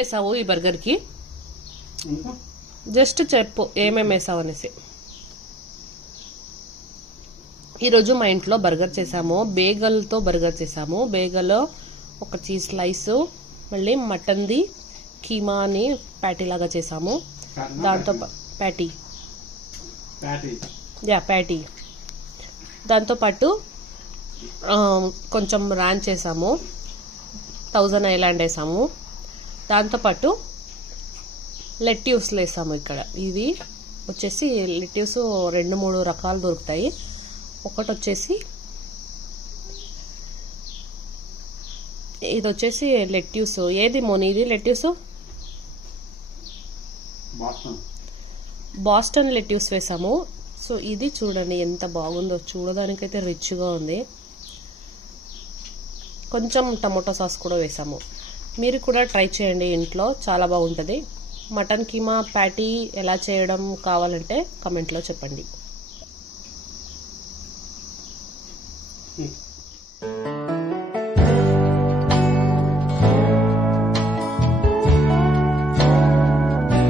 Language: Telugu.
వేసావు ఈ బర్గర్కి? జస్ట్ చెప్పు ఏమేమి వేసావు అనేసి. ఈరోజు మా ఇంట్లో బర్గర్ చేసాము, బేగల్తో బర్గర్ చేసాము. బేగల్ ఒక చీజ్ స్లైస్, మళ్ళీ మటన్ది కీమాని ప్యాటీ లాగా చేసాము. దాంతో ప్యాటీ దాంతోపాటు కొంచెం ర్యాన్ చేసాము, 1000 ఐలాండ్ వేసాము. దాంతోపాటు లెట్యూస్లు వేసాము. ఇక్కడ ఇవి వచ్చేసి లెట్యూస్ 2-3 రకాలు దొరుకుతాయి. ఒకటి వచ్చేసి ఇది వచ్చేసి లెట్యూస్. ఏది మోని ఇది లెట్యూస్? బాస్టన్ లెట్యూస్ వేసాము. సో ఇది చూడండి ఎంత బాగుందో, చూడడానికైతే రిచ్గా ఉంది. కొంచెం టమోటా సాస్ కూడా వేసాము. మీరు కూడా ట్రై చేయండి ఇంట్లో, చాలా బాగుంటుంది. మటన్ కీమా ప్యాటీ ఎలా చేయడం కావాలంటే కమెంట్లో చెప్పండి.